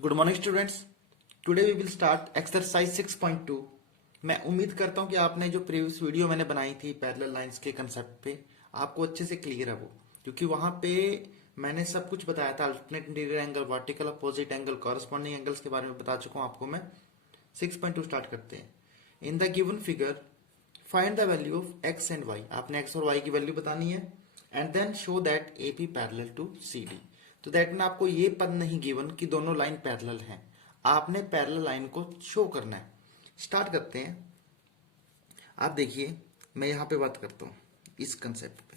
Good morning students. Today we will start exercise 6.2। मैं उम्मीद करता हूं कि आपने जो प्रीवियस वीडियो मैंने बनाई थी पैरेलल लाइंस के कंसेप्ट पे आपको अच्छे से क्लियर है वो, क्योंकि वहां पे मैंने सब कुछ बताया था। Alternate interior angle, vertical opposite angle, corresponding angles के बारे में बता चुका हूं आपको मैं। 6.2 स्टार्ट करते हैं। In the given figure find the value of x and y. आपने एक्स और वाई की वैल्यू बतानी है and then show that A B parallel to C D. तो दैट में आपको ये पद नहीं गिवन कि दोनों लाइन पैरेलल हैं, आपने पैरेलल लाइन को शो करना है। स्टार्ट करते हैं। आप देखिए, मैं यहां पे बात करता हूं इस कंसेप्ट पे।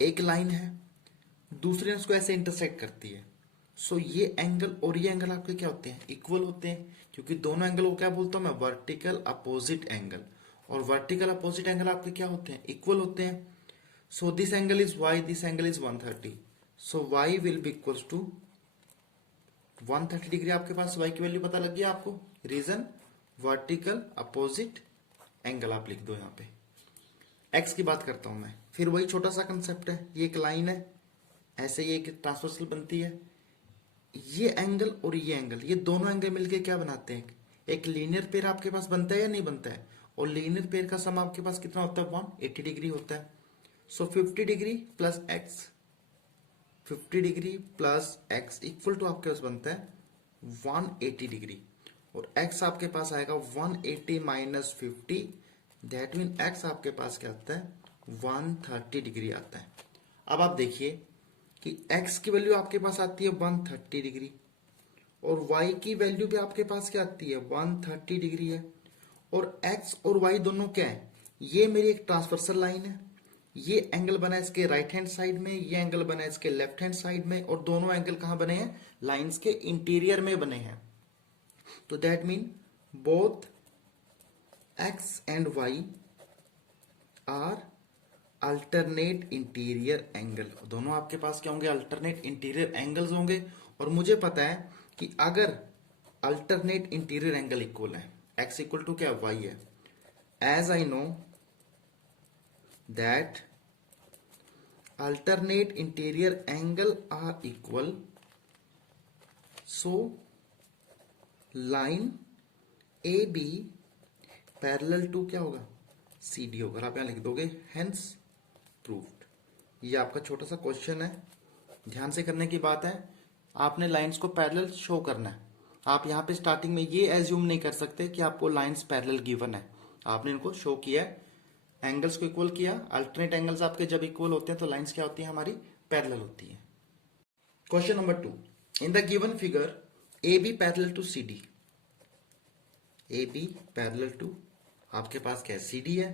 एक लाइन है, दूसरे उसको ऐसे इंटरसेक्ट करती है। सो ये एंगल और ये एंगल आपके क्या होते हैं? इक्वल होते हैं, क्योंकि दोनों एंगल को क्या बोलता हूं मैं? Vertical opposite angle. और वर्टिकल अपोजिट एंगल आपके क्या होते हैं? इक्वल होते हैं। So this angle is y, this angle is 130। So y will be equals to 130 degree. आपके पास y की वैल्यू पता लग गया आपको। रीजन वर्टिकल अपोजिट एंगल आप लिख दो यहां पे। x की बात करता हूं मैं, फिर वही छोटा सा कंसेप्ट है। ये एक लाइन है, ऐसे ये एक ट्रांसवर्सल बनती है। ये एंगल और ये एंगल, ये दोनों एंगल मिलके क्या बनाते हैं? एक लीनियर पेयर आपके पास बनता है या नहीं बनता है? और लीनियर पेयर का सम आपके पास कितना होता है? 180 डिग्री होता है। So 50 degree plus x, 50 degree plus x equal to आपके पास बनता है 180 डिग्री। और x आपके पास आएगा 180 माइनस 50, दैट मीन x आपके पास क्या आता है? 130 डिग्री आता है। अब आप देखिए कि x की वैल्यू आपके पास आती है 130 डिग्री और y की वैल्यू भी आपके पास क्या आती है? 130 डिग्री है। और x और y दोनों क्या है? ये मेरी एक ट्रांसवर्सल लाइन है। ये एंगल बना है इसके राइट हैंड साइड में, ये एंगल बना है इसके लेफ्ट हैंड साइड में, और दोनों एंगल कहां बने हैं? लाइंस के इंटीरियर में बने हैं। तो that mean both x and y are alternate interior angle. दोनों आपके पास क्या होंगे? अल्टरनेट इंटीरियर एंगल्स होंगे। और मुझे पता है कि अगर अल्टरनेट इंटीरियर एंगल इक्वल है, x इक्वल टू क्या? y है। As I know that alternate interior angle are equal, so line AB parallel to क्या होगा? CD होगा। आप यहां लिख दोगे hence proved। ये आपका छोटा सा क्वेश्चन है, ध्यान से करने की बात है। आपने लाइंस को पैरेलल शो करना है। आप यहां पे स्टार्टिंग में ये एज्यूम नहीं कर सकते कि आपको लाइंस पैरेलल गिवन है। आपने इनको शो किया है, एंगल्स को इक्वल किया। अल्टरनेट एंगल्स आपके जब इक्वल होते हैं तो लाइंस क्या होती है? हमारी पैरेलल होती है। Question number 2, in the given figure A B parallel to C D. A B parallel to आपके पास क्या है? सी डी है।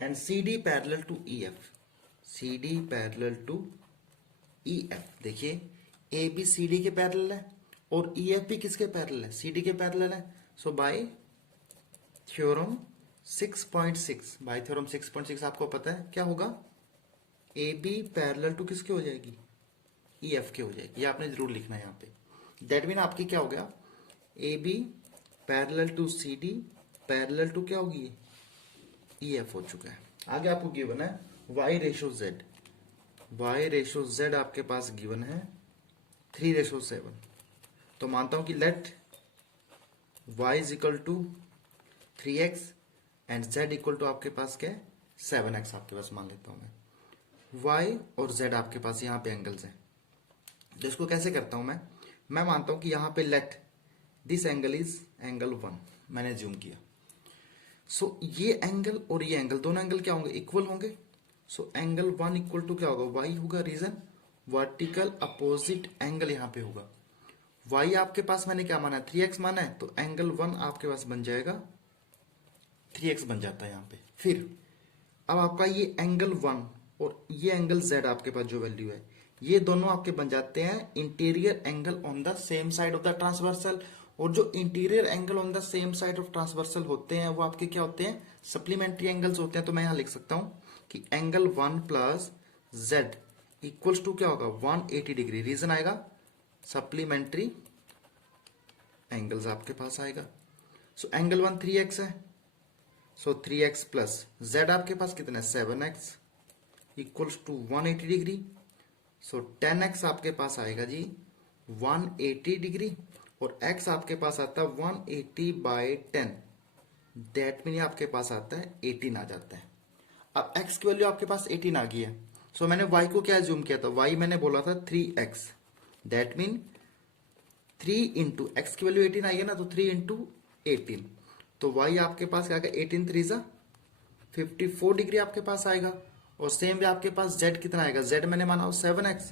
And C D parallel to E F. C D parallel to E F. देखिए, A B C D के parallel है और E F भी किसके पैरेलल है? सी डी के पैरेलल है। सो बाय थ्योरम 6.6, बाय थ्योरम 6.6 आपको पता है क्या होगा? ए बी पैरेलल टू किसके हो जाएगी? ई एफ के हो जाएगी। ये आपने जरूर लिखना है यहाँ पे। दैट मीन आपकी क्या हो गया? A B parallel to C D parallel to क्या होगी? ई एफ हो चुका है। आगे आपको गिवन है y ratio z. Y ratio z आपके पास गिवन है 3:7। तो मानता हूं कि let y is equal to 3x and z equal to आपके पास क्या है? 7x आपके पास मान लेता हूं मैं। y और z आपके पास यहां पे एंगल्स हैं। तो इसको कैसे करता हूं मैं मानता हूं कि यहां पे let this angle is angle 1, मैंने जूम किया। सो ये एंगल और ये एंगल, दोनों एंगल क्या होंगे? इक्वल होंगे। सो एंगल 1 इक्वल टू क्या होगा? y होगा। रीजन वर्टिकल अपोजिट एंगल यहां पे होगा। y आपके पास मैंने क्या माना है? 3x माना है, तो एंगल 1 आपके पास बन जाएगा 3x बन जाता है यहां पे। फिर अब आपका ये एंगल 1 और ये एंगल z आपके पास जो वैल्यू है, ये दोनों आपके बन जाते हैं interior angle on the same side of the transversal. और जो interior angle on the same side of transversal होते हैं वो आपके क्या होते हैं? सप्लीमेंट्री एंगल्स होते हैं। तो मैं यहां लिख सकता हूं कि angle 1 plus z equals to क्या होगा? 180 डिग्री। रीजन आएगा सप्लीमेंट्री एंगल्स आपके पास आएगा। सो एंगल 1 3x है, सो 3x प्लस z आपके पास कितना है? 7x equals to 180 degree. So 10x आपके पास आएगा जी 180 डिग्री। और x आपके पास आता है 180/10, दैट मीन आपके पास आता है 18 आ जाता है। अब x की वैल्यू आपके पास 18 आ गई है, सो मैंने y को क्या जूम किया था, y मैंने बोला था 3x, that mean 3 into x की वैल्यू 18 आई है ना, तो 3 इंटू 18, तो y आपके पास क्या आएगा, 18 3 जा 54 डिग्री आपके पास आएगा। और सेम वे आपके पास z कितना आएगा, z मैंने माना 7x,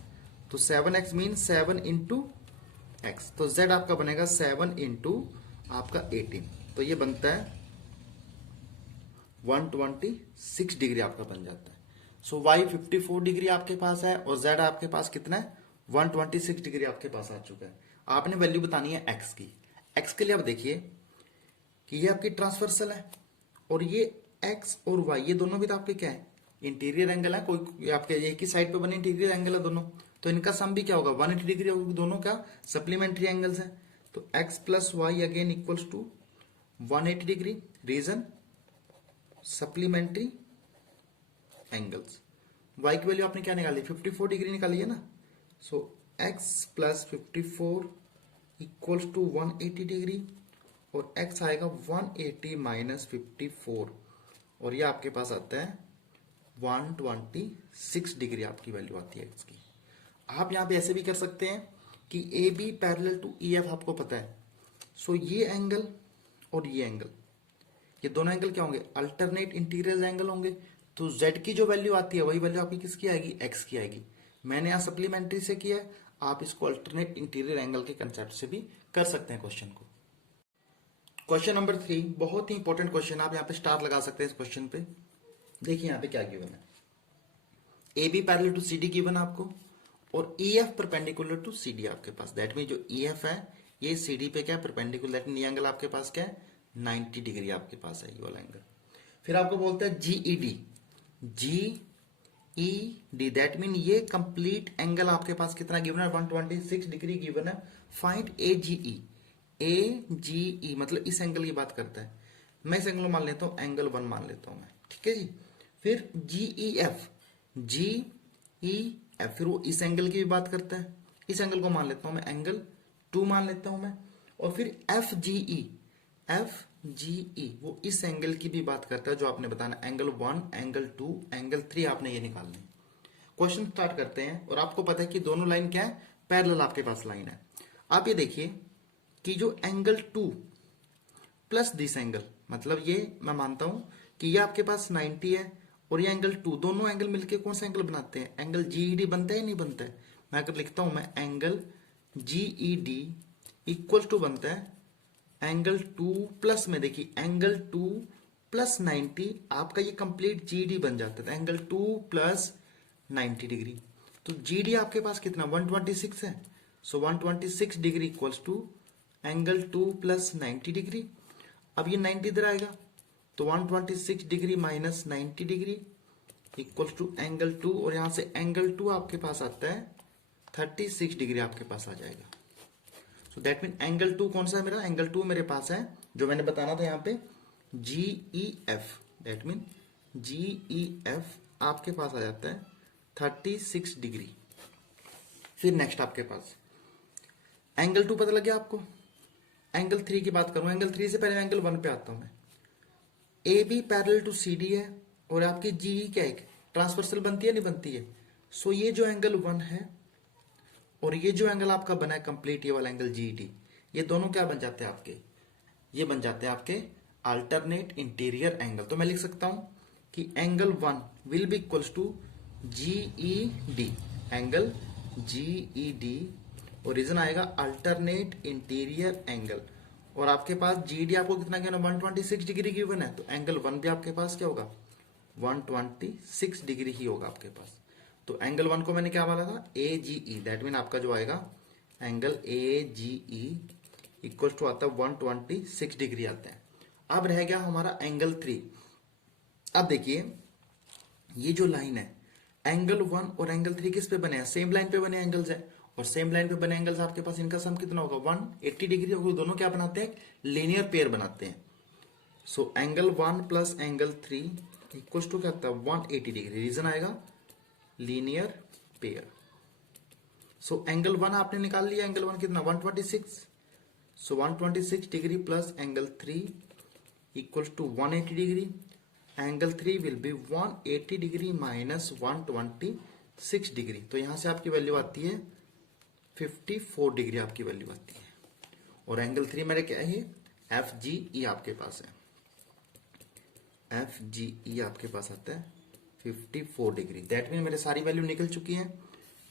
तो 7x मीन 7 इंटू एक्स, तो z आपका बनेगा 7 इंटू आपका 18, तो ये बनता है 126 डिग्री आपका बन जाता है। सो y 54 डिग्री आपके पास है और z आपके पास कितना है, 126 डिग्री आपके पास आ चुका है। आपने वैल्यू बतानी है x की। x के लिए आप देखिए कि ये आपकी ट्रांसवर्सल है और ये x और y ये दोनों भी तो आपके क्या है, इंटीरियर एंगल है, कोई आपके एक ही साइड पे बने इंटीरियर एंगल है दोनों, तो इनका सम भी क्या होगा 180 डिग्री होगा, दोनों का सप्लीमेंट्री एंगल्स है। तो x plus y again equals to 180 degree, reason supplementary angles. y की वैल्यू आपने क्या निकाली, 54 डिग्री निकाली है ना, so x plus 54 equals to 180 degree और x आएगा 180 माइनस 54 और ये आपके पास आता है 126 डिग्री आपकी वैल्यू आती है x की। आप यहां पे ऐसे भी कर सकते हैं कि A B parallel to E F आपको पता है, सो ये एंगल और ये एंगल, ये दोनों एंगल क्या होंगे, अल्टरनेट इंटीरियर एंगल होंगे, तो z की जो वैल्यू आती है वही वैल्यू आपकी किसकी आएगी, x की आएगी। मैंने यहां सप्लीमेंट्री से किया है, आप इसको अल्टरनेट इंटीरियर एंगल के कंसेप्ट से भी कर सकते हैं क्वेश्चन को। क्वेश्चन नंबर 3 बहुत ही इंपॉर्टेंट क्वेश्चन, आप यहाँ पे स्टार लगा सकते हैं इस क्वेश्चन पे। देखिए यहाँ पे क्या गिवन है, A B parallel to C D given आपको और E F perpendicular to C D आपके पास, दैट मीन जो ई एफ है ये सी डी पे क्या है, परपेंडिकुलर, दैट मीन ये एंगल आपके पास क्या है 90 डिग्री आपके पास है ये वाला एंगल। फिर आपको बोलता है G E D, G E D, that mean ये कंप्लीट एंगल आपके पास कितना गिवन है, 126 डिग्री गिवन है। Find A G E, A G E मतलब इस एंगल की बात करता है, मैं इस एंगल मान लेता हूं एंगल 1 मान लेता हूं मैं, ठीक है जी। फिर जी ई एफ, जी ई एफ फिर वो इस एंगल की भी बात करता है, इस एंगल को मान लेता हूं मैं एंगल 2 मान लेता हूं मैं। और फिर F G E, F G ई वो इस एंगल की भी बात करता है जो आपने बताना, एंगल 1 एंगल 2 एंगल 3 आपने ये निकालना है। क्वेश्चन स्टार्ट करते हैं और आपको पता है कि दोनों लाइन क्या है, पैरेलल आपके पास लाइन है। आप ये देखिए कि जो एंगल 2 प्लस दिस एंगल, मतलब ये मैं मानता हूं कि ये आपके पास 90 है और ये एंगल 2, दोनों एंगल मिलके कौन सा एंगल बनाते हैं, एंगल जीईडी बनता है नहीं बनता है। मैं अगर लिखता हूं मैं एंगल जीईडी इक्वल टू बनता है एंगल 2 प्लस में, देखिए एंगल 2 प्लस 90 आपका ये कंप्लीट जीडी बन जाता है, एंगल 2 प्लस 90 डिग्री, तो जीडी आपके पास कितना 126 है, so 126 degree equals to angle 2 plus 90 degree. अब ये 90 इधर आएगा तो 126 degree minus 90 degree equals to angle 2 और यहां से एंगल 2 आपके पास आता है 36 डिग्री आपके पास आ जाएगा। सो दैट मीन एंगल 2 कौन सा है मेरा, एंगल 2 मेरे पास है जो मैंने बताना था यहाँ पे G E F, that mean G E F आपके पास आ जाता है 36 डिग्री। फिर नेक्स्ट आपके पास एंगल 2 पता लग गया आपको, एंगल 3 की बात करूं, एंगल 3 से पहले एंगल 1 पे आता हूं मैं। A B parallel to C D है और आपकी जी क्या है, ट्रांसवर्सल बनती है नहीं बनती है, सो ये जो एंगल 1 है और ये जो एंगल आपका बना है कंप्लीट ये वाला एंगल जी डी, ये दोनों क्या बन जाते हैं आपके, ये बन जाते हैं आपके अल्टरनेट इंटीरियर एंगल। तो मैं लिख सकता हूं कि angle 1 will be equals to G E D, angle G E D और रीजन आएगा अल्टरनेट इंटीरियर एंगल। और आपके पास जी डी आपको कितना गिवन है 126 डिग्री गिवन है, तो एंगल 1 भी आपके पास क्या होगा 126 डिग्री ही होगा आपके पास। तो एंगल 1 को मैंने क्या बोला था ए जी ई, दैट मीन आपका जो आएगा angle A G E equal to आता है 126 डिग्री आता है। अब रह गया हमारा एंगल 3। अब देखिए ये जो लाइन है एंगल 1 और एंगल 3 किस पे बने हैं, सेम लाइन पे बने एंगल्स है और सेम लाइन पे बने एंगल्स आपके पास इनका सम कितना होगा 180 डिग्री होगा, दोनों क्या बनाते हैं लीनियर पेयर बनाते हैं। So angle 1 plus angle 3 equal to क्या आता है 180 डिग्री, रीजन आएगा लीनियर पेयर। सो एंगल 1 आपने निकाल लिया, एंगल 1 कितना 126 so 126 degree plus angle 3 equals to 180 degree. Angle 3 will be 180 degree minus 126 degree. तो यहां से आपकी वैल्यू आती है 54 डिग्री आपकी वैल्यू आती है. और एंगल 3 मेरे क्या है, एफ जी ई आपके पास है. एफ जी ई आपके पास आता है 54 डिग्री. दैट मीन मेरे सारी वैल्यू निकल चुकी हैं.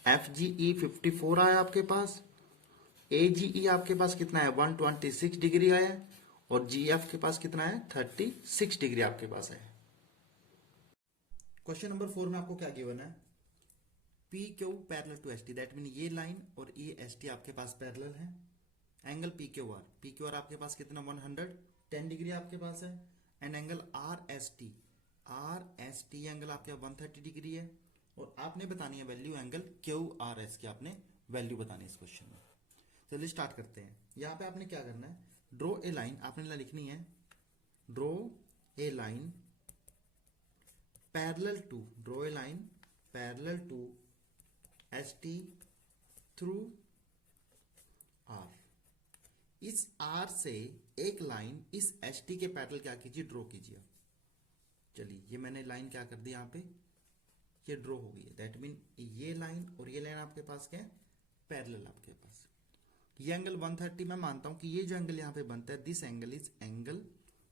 एफ जी ई 54 आया आपके पास. ए जी ई आपके पास कितना है, 126 डिग्री आया. और जी एफ के पास कितना है, 36 डिग्री आपके पास है. क्वेश्चन नंबर 4 में आपको क्या गिवन है, P Q parallel to S T. That mean ये लाइन और ये एस टी आपके पास पैरेलल है. एंगल पी क्यू आर आपके पास कितना 110 डिग्री आपके पास है. And angle R S T angle आपके 130 डिग्री है. और आपने बतानी है value angle Q R S की, आपने वैल्यू बतानी है इस क्वेश्चन में. चलिए स्टार्ट करते हैं. यहां पे आपने क्या करना है, ड्रॉ ए लाइन आपने लिखनी है. Draw a line parallel to S T through R. इस आर से एक लाइन इस एस टी के पैरेलल क्या कीजिए, ड्रॉ कीजिए. चलिए ये मैंने लाइन क्या कर दी, यहां पे ये ड्रॉ हो गई है. दैट मीन ये लाइन और ये लाइन आपके पास क्या है, पैरेलल आपके पास. ये एंगल 130 मैं मानता हूं कि ये जो एंगल यहां पे बनता है, दिस एंगल इज एंगल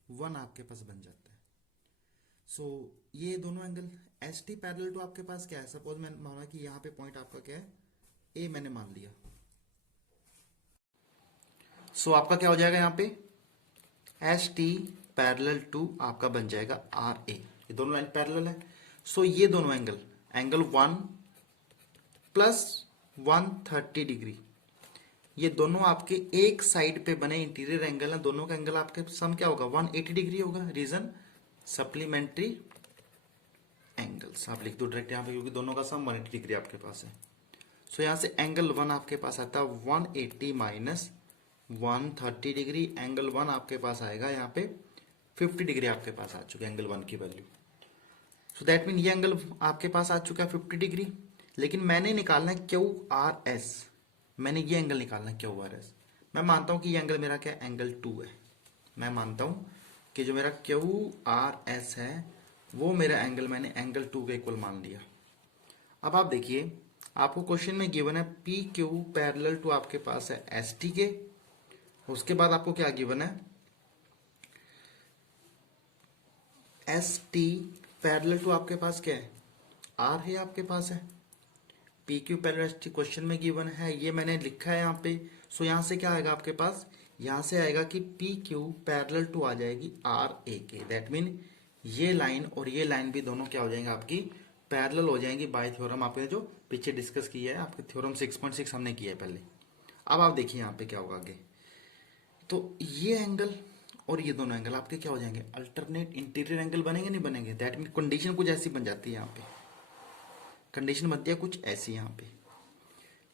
1 आपके पास बन जाता है. सो ये दोनों angle S T parallel to आपके पास क्या है, सपोज मैंने माना कि यहां पे पॉइंट आपका क्या है, ए मैंने मान लिया. सो आपका क्या हो जाएगा यहाँ पे, एस टी पैरेलल टू आपका बन जाएगा आर ए. ये दोनों लाइन पैरेलल है. सो ये दोनों एंगल 1 प्लस 130 डिग्री, ये दोनों आपके एक साइड पे बने इंटीरियर एंगल है. दोनों का एंगल आपके सम क्या होगा, 180 डिग्री होगा. रीजन सप्लीमेंट्री एंगल्स आप लिख दो डायरेक्ट यहाँ पे, क्योंकि दोनों का सम 180 डिग्री आपके पास है. सो यहां से एंगल 1 आपके पास आता है 180 माइनस 130 डिग्री. एंगल 1 आपके पास आएगा यहाँ पे 50 डिग्री आपके पास आ चुका है एंगल 1 की वैल्यू. सो दैट मीन ये एंगल आपके पास आ चुका है 50 डिग्री. लेकिन मैंने निकालना है क्यू आर एस. मैंने ये एंगल निकालना है क्यू आर एस. मैं मानता हूं कि ये एंगल मेरा क्या है, एंगल 2 है. मैं मानता हूं कि जो मेरा क्यू आर एस है वो मेरा एंगल मैंने एंगल 2 के इक्वल मान लिया. अब आप देखिए, आपको क्वेश्चन में गिवन है पी क्यू पैरेलल टू आपके पास है एस टी के. उसके बाद आपको क्या गिवन है, एस टी पैरेलल टू आपके पास क्या है, आर है आपके पास है. P Q parallel S T question में गिवन है, ये मैंने लिखा है यहाँ पे. सो यहाँ से क्या आएगा आपके पास, यहाँ से आएगा कि पी क्यू पैरेलल टू आ जाएगी आर ए के. दैट मीन ये लाइन और ये लाइन भी दोनों क्या हो जाएंगे, आपकी पैरेलल हो जाएंगी बाय थ्योरम. आपने जो पीछे डिस्कस किया है, आपके थ्योरम 6.6 हमने किया है पहले. अब आप देखिए यहाँ पे क्या होगा आगे. तो ये एंगल और ये दोनों एंगल आपके क्या हो जाएंगे, अल्टरनेट इंटीरियर एंगल बनेंगे, नहीं बनेंगे. दैट मीन कंडीशन कुछ ऐसी बन जाती है यहाँ पे. कंडीशन बनती है कुछ ऐसी यहाँ पे.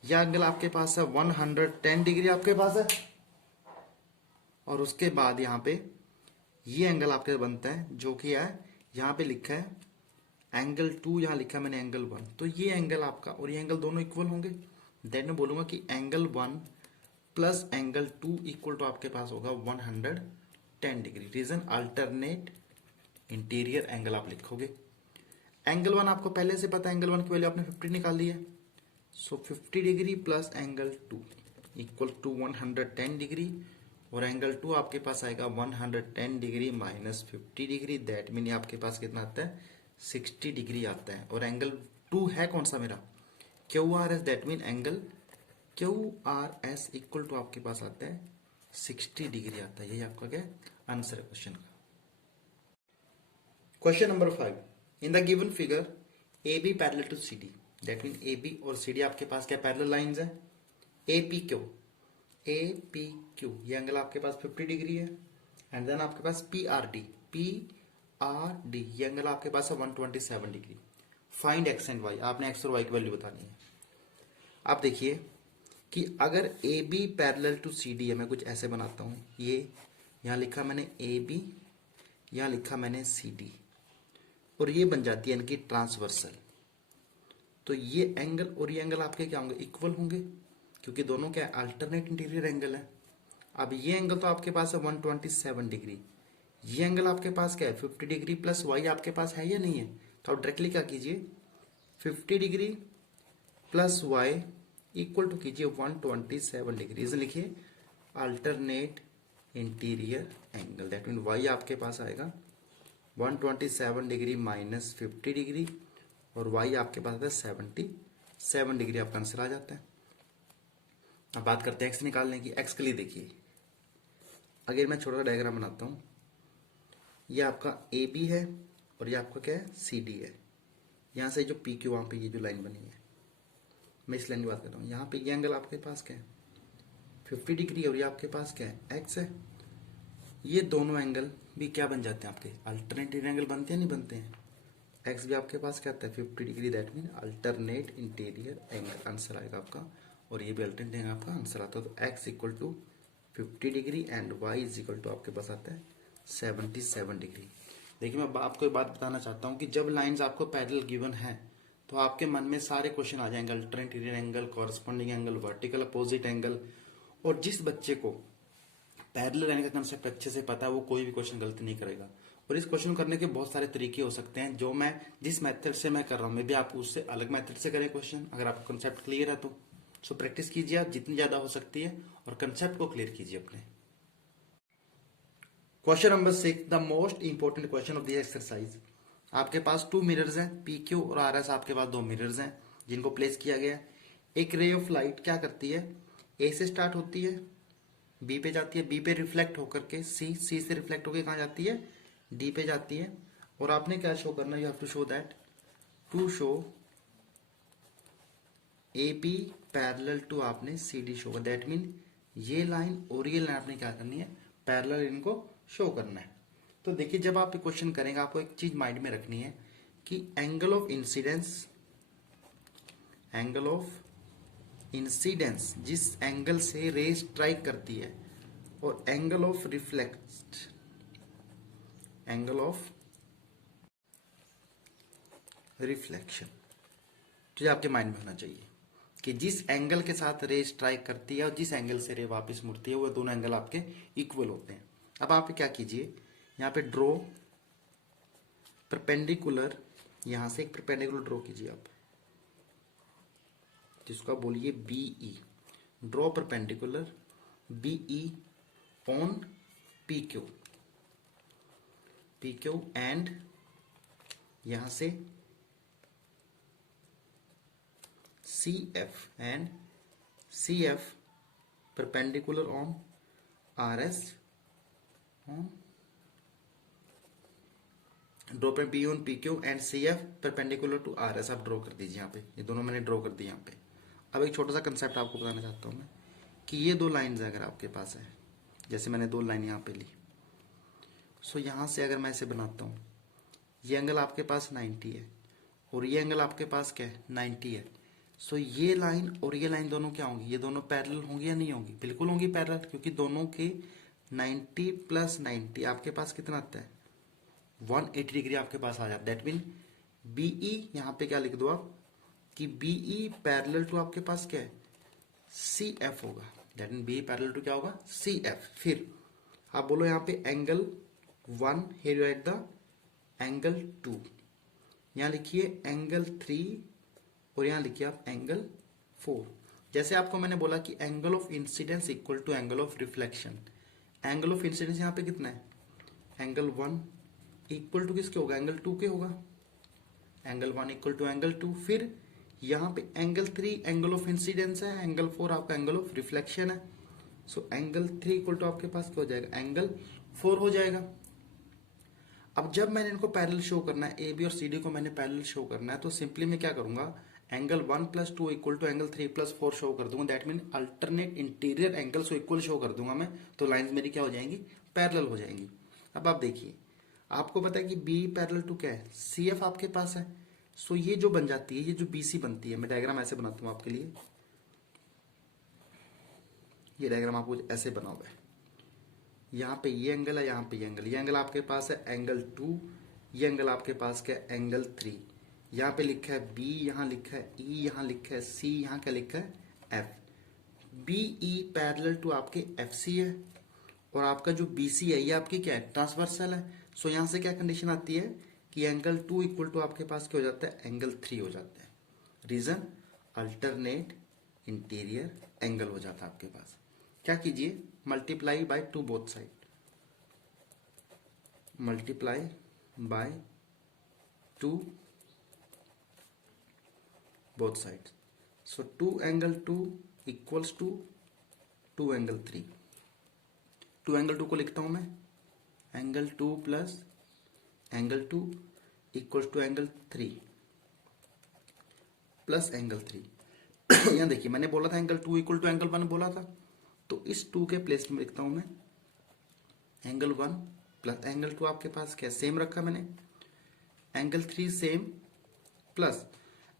यह एंगल आपके पास है 110 डिग्री आपके पास है. और उसके बाद यहाँ पे ये एंगल आपके बनता है जो कि है, यहाँ पे लिखा है एंगल 2, यहाँ लिखा है मैंने एंगल 1. तो ये एंगल आपका और ये एंगल दोनों इक्वल होंगे. देन मैं बोलूंगा कि angle 1 plus angle 2 equal to आपके पास होगा 110 degree. Reason alternate interior angle आप लिखोगे. एंगल 1 आपको पहले से पता है, एंगल 1 की वैल्यू आपने 50 निकाल ली है. So 50 degree plus angle 2 equal to 110 degree. और एंगल 2 आपके पास आएगा 110 degree minus 50 degree. That mean आपके पास कितना आता है, 60 डिग्री आता है. और एंगल 2 है कौन सा मेरा, Q R S. That mean angle Q R S equal to आपके पास आता है 60 डिग्री आता है. यही आपका क्या आंसर है क्वेश्चन का. Question number 5, in the given figure A B parallel to C D. That mean A B और सी डी आपके पास क्या पैरेलल लाइंस है. ए पी क्यू ये एंगल आपके पास 50 डिग्री है. एंड देन आपके पास पी आर डी ये एंगल आपके पास है 127 degree. Find x and y. आपने एक्स और वाई की वैल्यू बतानी है. आप देखिए कि अगर ए B parallel to C D है, मैं कुछ ऐसे बनाता हूं. ये यहां लिखा मैंने ए बी, यहां लिखा मैंने सी डी, और ये बन जाती है इनकी ट्रांसवर्सल. तो ये एंगल और ये एंगल आपके क्या होंगे, इक्वल होंगे, क्योंकि दोनों क्या अल्टरनेट इंटीरियर एंगल है. अब ये एंगल तो आपके पास है 127 डिग्री, ये एंगल आपके पास क्या है 50 डिग्री प्लस वाई आपके पास है या नहीं है? तो आप डायरेक्टली क्या कीजिए 50 degree plus y equal to कीजिए 127 डिग्री, इसे लिखिए alternate interior angle. That mean y आपके पास आएगा 127 डिग्री माइनस 50 डिग्री और वाई आपके पास है 77 डिग्री, आपका आंसर आ जाता है। अब बात करते हैं एक्स निकालने की। एक्स के लिए देखिए, अगर मैं छोटा सा डायग्राम बनाता हूँ, ये आपका ए बी है और ये आपका क्या है सी डी है। यहाँ से जो पी क्यू वहाँ पे ये जो लाइन बनी है, मैं इस लाइन की बात कर रहा हूँ। यहाँ पे ये एंगल आपके पास क्या है 50 डिग्री और ये आपके पास क्या है एक्स है। ये दोनों एंगल भी क्या बन जाते हैं आपके अल्टरनेट एंगल बनते हैं नहीं बनते हैं? एक्स भी आपके पास क्या आता है 50 degree, that mean alternate interior angle answer आएगा आपका। और ये भी अल्टरनेट एंगल आपका आंसर आता है। तो x equal to 50 degree and y is equal to आपके पास आता है 77 डिग्री। देखिए मैं आपको एक बात बताना चाहता हूँ कि जब लाइंस आपको पैरेलल गिवन है तो आपके मन में सारे क्वेश्चन आ जाएंगे, alternate interior angle, corresponding angle, vertical opposite angle. और जिस बच्चे को पैरेलल लाइन का कंसेप्ट अच्छे से पता है वो कोई भी क्वेश्चन गलती नहीं करेगा। और इस क्वेश्चन करने के बहुत सारे तरीके हो सकते हैं, जो मैं जिस मेथड से मैं कर रहा हूँ मे भी आप उससे अलग मेथड से करें क्वेश्चन, अगर आपका कंसेप्ट क्लियर है तो। सो प्रैक्टिस कीजिए आप जितनी ज्यादा हो सकती है और कंसेप्ट को क्लियर कीजिए अपने। Question number 6, the most important question of the exercise. आपके पास 2 मिरर्स हैं, पी क्यू और आर एस आपके पास 2 मिरर्स हैं जिनको प्लेस किया गया है। एक रे ऑफ लाइट क्या करती है, ए से स्टार्ट होती है, बी पे जाती है, बी पे रिफ्लेक्ट होकर के सी से रिफ्लेक्ट होकर कहाँ जाती है डी पे जाती है। और आपने क्या शो करना है, you have to show that to show A B parallel to आपने C D show, that mean ये लाइन और ये लाइन आपने क्या करनी है पैरेलल इनको शो करना है। तो देखिए जब आप क्वेश्चन करेंगे आपको एक चीज माइंड में रखनी है कि angle of incidence, angle of incidence जिस एंगल से रे स्ट्राइक करती है, और angle of reflect, angle of reflection, तो ये आपके माइंड में होना चाहिए कि जिस एंगल के साथ रे स्ट्राइक करती है और जिस एंगल से रे वापस मुड़ती है वो दोनों एंगल आपके इक्वल होते हैं। अब आप क्या कीजिए, यहाँ पे ड्रॉ परपेंडिकुलर, यहां से एक परपेंडिकुलर ड्रॉ कीजिए आप, जिसको आप बोलिए B E. Draw perpendicular B E on P Q, P Q and यहां से C F, and C F perpendicular on R S, on draw पे B on P Q and C F perpendicular to R S. आप draw कर दीजिए यहाँ पे, ये दोनों मैंने ड्रॉ कर दिए यहाँ पे। अब एक छोटा सा कंसेप्ट आपको बताना चाहता हूँ मैं कि ये 2 लाइंस अगर आपके पास है, जैसे मैंने 2 लाइन यहाँ पे ली, सो यहाँ से अगर मैं इसे बनाता हूँ, ये एंगल आपके पास 90 है और ये एंगल आपके पास क्या है 90 है। सो ये लाइन और ये लाइन दोनों क्या होंगी, ये दोनों पैरेलल होंगी या नहीं होंगी? बिल्कुल होंगी पैरेलल, क्योंकि दोनों के 90 प्लस 90 आपके पास कितना आता है 180 डिग्री आपके पास आ जाता है। दैट मीन बीई, यहाँ पे क्या लिख दो आप कि बीई पैरेलल टू आपके पास क्या है सी एफ होगा। That mean BE parallel to क्या होगा सी एफ। फिर आप बोलो यहाँ पे angle 1, here you write the angle 2, यहाँ लिखिए एंगल 3 और यहाँ लिखिए आप एंगल 4। जैसे आपको मैंने बोला कि angle of incidence equal to angle of reflection, angle of incidence यहाँ पे कितना है एंगल 1 इक्वल टू किसके होगा एंगल 2 के होगा, एंगल 1 इक्वल टू एंगल 2। फिर यहाँ पे एंगल 3 एंगल ऑफ इंसिडेंस है, एंगल 4 आपका एंगल ऑफ रिफ्लेक्शन है। सो एंगल 3 इक्वल टू आपके पास क्या हो जाएगा एंगल 4 हो जाएगा। अब जब मैंने इनको पैरेलल शो करना है, ए बी और सी डी को मैंने पैरेलल शो करना है, तो सिंपली मैं क्या करूंगा angle 1 plus 2 equal to angle 3 plus 4 show कर दूंगा। That mean alternate interior angles को इक्वल शो कर दूंगा मैं, तो लाइंस मेरी क्या हो जाएंगी पैरेलल हो जाएंगी। अब आप देखिए, आपको पता है कि बी पैरेलल टू क्या है सी एफ आपके पास है। सो ये जो बन जाती है, ये जो बीसी बनती है, मैं डायग्राम ऐसे बनाता हूं आपके लिए, ये डायग्राम आपको ऐसे बना हुआ है, यहाँ पे ये एंगल है, यहाँ पे ये एंगल, ये एंगल आपके पास है एंगल 2, ये एंगल आपके पास क्या है एंगल 3। यहाँ पे लिखा है बी, यहाँ लिखा है ई, यहाँ लिखा है सी, यहाँ क्या लिखा है F. B E parallel to आपके एफ सी है, और आपका जो बी सी है ये आपकी क्या है, ट्रांसवर्सल है। सो यहाँ से क्या कंडीशन आती है कि एंगल 2 इक्वल टू आपके पास क्या हो जाता है, एंगल 3 हो जाता है। रीजन, अल्टरनेट इंटीरियर एंगल हो जाता है आपके पास। क्या कीजिए, multiply by 2 both side, multiply by 2 both side. So 2 angle 2 equals to 2 angle 3। 2 angle 2 को लिखता हूं मैं, angle 2 plus angle 2 equals to angle 3 plus angle 3। यहाँ देखिए मैंने बोला था एंगल 2 इक्वल टू एंगल 1 बोला था, तो इस 2 के प्लेस में लिखता हूं मैं एंगल 1 प्लस एंगल 2 आपके पास क्या सेम रखा मैंने, एंगल 3 सेम, प्लस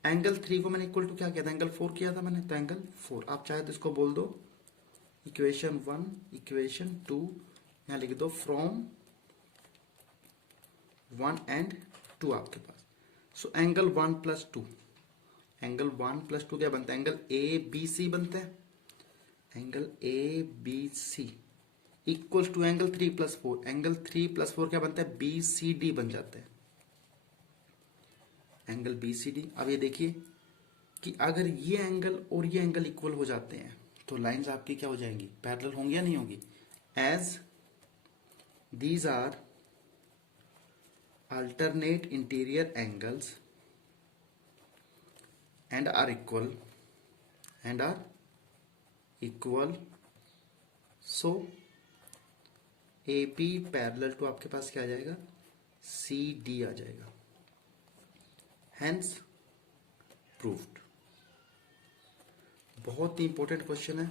एंगल 3 को मैंने इक्वल टू क्या किया था, एंगल 4 किया था मैंने, तो एंगल 4। आप चाहे तो इसको बोल दो इक्वेशन 1 इक्वेशन 2, यहाँ लिख दो फ्रॉम 1 एंड 2 आपके पास। So angle 1 plus 2, angle 1 plus 2 क्या बनता है, एंगल ए बी सी बनता है। Angle A B C equals to angle 3 plus 4, angle 3 plus 4 क्या बनता है, बी सी डी बन जाता है, एंगल बी सी डी। अब ये देखिए कि अगर ये एंगल और ये एंगल इक्वल हो जाते हैं तो लाइंस आपकी क्या हो जाएंगी, पैरेलल होंगी या नहीं होगी। As these are alternate interior angles and are equal so A B parallel to आपके पास क्या आ जाएगा, सी डी आ जाएगा, हेंस प्रूव्ड। बहुत ही इंपॉर्टेंट क्वेश्चन है,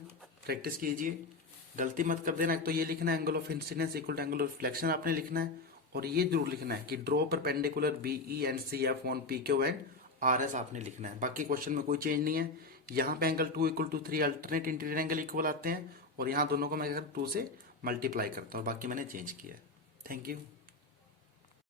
प्रैक्टिस कीजिए, गलती मत कर देना। एक तो ये लिखना है angle of incidence equal to angle of reflection आपने लिखना है, और ये जरूर लिखना है कि draw perpendicular B E and C F on P Q and R S आपने लिखना है। बाकी क्वेश्चन में कोई चेंज नहीं है। यहाँ पे angle 2 equal to 3 alternate interior angle equal आते हैं, और यहाँ दोनों को मैं 2 से मल्टीप्लाई करता हूँ, बाकी मैंने चेंज किया है। Thank you.